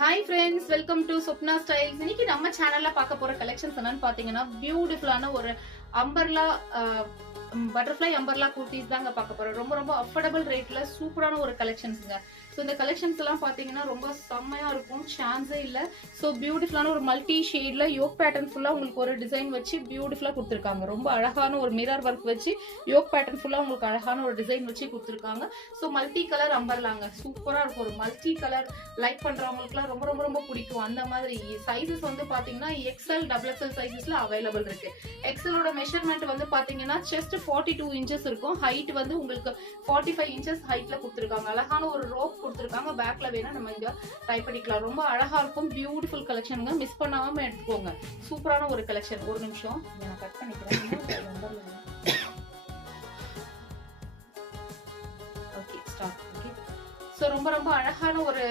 Hi friends, welcome to Sapna styles. இன்னைக்கு நம்ம சேனல்ல பார்க்க போற கலெக்ஷன்ஸ் என்னன்னு பாத்தீங்கன்னா, பியூட்டிஃபுல்லான ஒரு அம்பர்லா பட்டர்ஃப்ளை அம்பர்லா குர்த்திஸ் தாங்க பார்க்க போறோம். ரொம்ப ரொம்ப அஃபோர்டபுள் ரேட்ல சூப்பரான ஒரு கலெக்ஷன்ஸ்ங்க. ஸோ இந்த கலெக்ஷன்ஸ் எல்லாம் பாத்தீங்கன்னா ரொம்ப செம்மையா இருக்கும், சான்ஸே இல்லை. ஸோ பியூட்டிஃபுல்லான ஒரு மல்டி ஷேட்ல யோக் பேட்டர்ன் ஃபுல்லா உங்களுக்கு ஒரு டிசைன் வச்சு பியூட்டிஃபுல்லா கொடுத்துருக்காங்க. ரொம்ப அழகான ஒரு மிரர் ஒர்க் வச்சு யோக் பேட்டர்ன் ஃபுல்லா உங்களுக்கு அழகான ஒரு டிசைன் வச்சு கொடுத்துருக்காங்க. ஸோ மல்டி கலர் அம்பர்லாங்க, சூப்பரா இருக்கும். ஒரு மல்டி கலர் லைக் பண்றவங்களுக்குலாம் ரொம்ப ரொம்ப ரொம்ப பிடிக்கும். அந்த மாதிரி சைஸஸ் வந்து பாத்தீங்கன்னா எக்ஸ்எல் டபுள் எக்ஸ்எல் சைஸஸ்ல அவைலபிள் இருக்கு. எக்ஸ்எலோட மெஷர்மெண்ட் வந்து பாத்தீங்கன்னா செஸ்ட் 42 இன்ச்சஸ் இருக்கும். ஹைட் வந்து உங்களுக்கு 45 இன்ச்சஸ் ஹைட்ல கொடுத்துருக்காங்க. அழகான ஒரு ரோப் கொடுத்துருக்காங்க. பேக்ல வேணா நம்ம இங்க டைப் பண்ணிக்கலாம். ரொம்ப அழகா இருக்கும். பியூட்டிஃபுல் கலெக்ஷனுங்க, மிஸ் பண்ணாம எடுத்துக்கோங்க. சூப்பரான ஒரு கலெக்ஷன். ஒரு நிமிஷம் நான் கட் பண்ணிக்கிறேன். Okay, start. ஓகே, ஸோ ரொம்ப ரொம்ப அழகான ஒரு